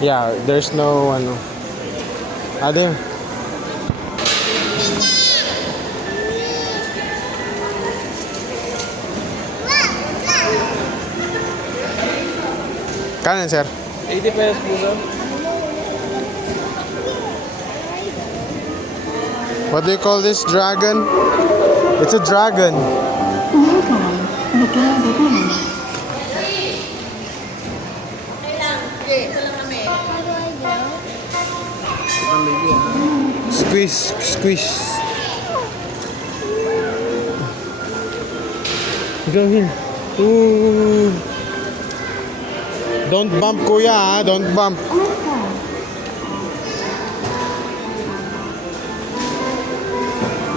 Yeah, there's no ano. There. Kanan, sir. 80 pesos po, sir. What do you call this dragon? It's a dragon. Squish, squish. Go here. Ooh. Don't bump, kuya, ha? Don't bump.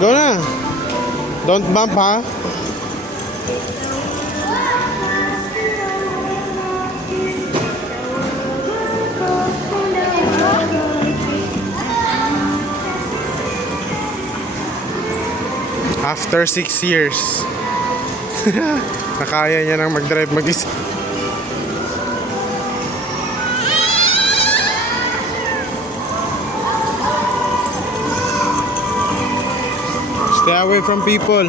Go na. Don't bump, ha? After 6 years. Nakaya niya nang mag-drive mag-isa. Stay away from people.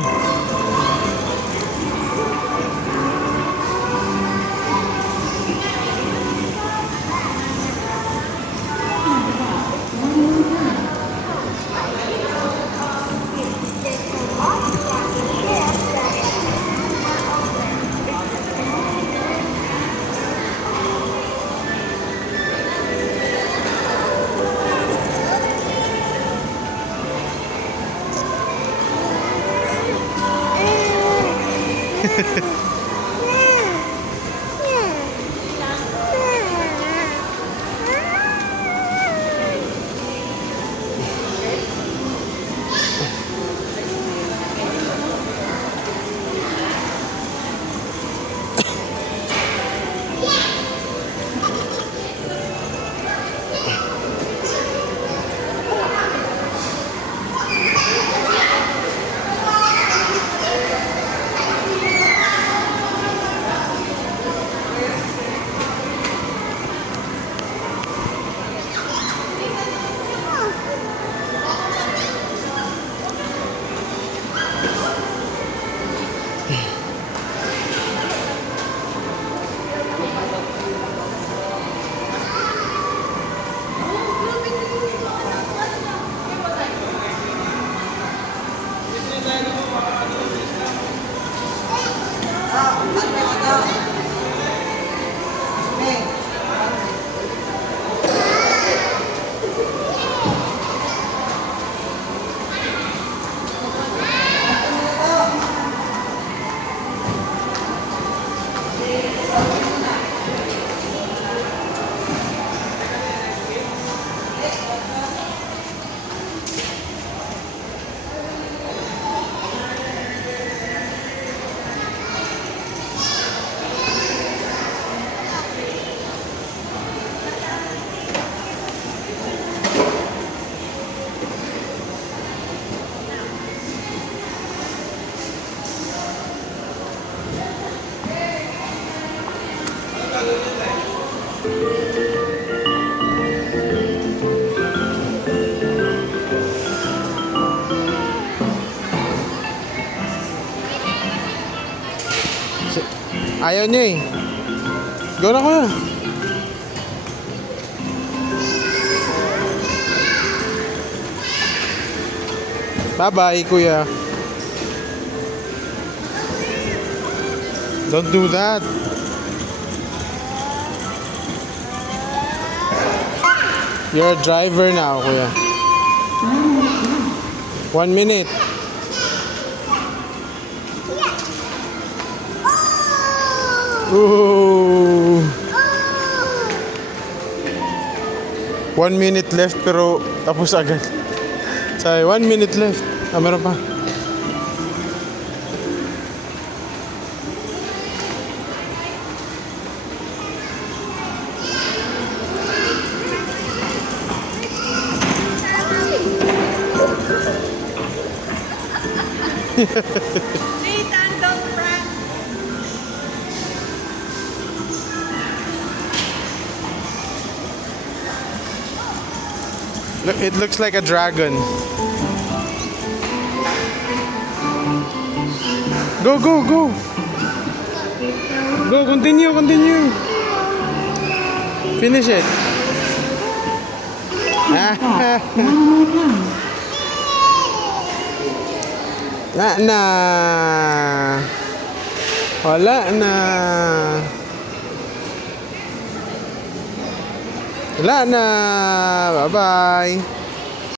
Ayaw niya eh. Go na, kuya. Bye-bye, kuya. Don't do that. You're a driver now, kuya. 1 minute. Ooh. 1 minute left pero tapos agad. Say, 1 minute left. Meron pa. Nathan, don't prank. Look, it looks like a dragon. Go, go, go. Go, continue, continue. Finish it. Wala na. Wala na. Wala na. Bye-bye.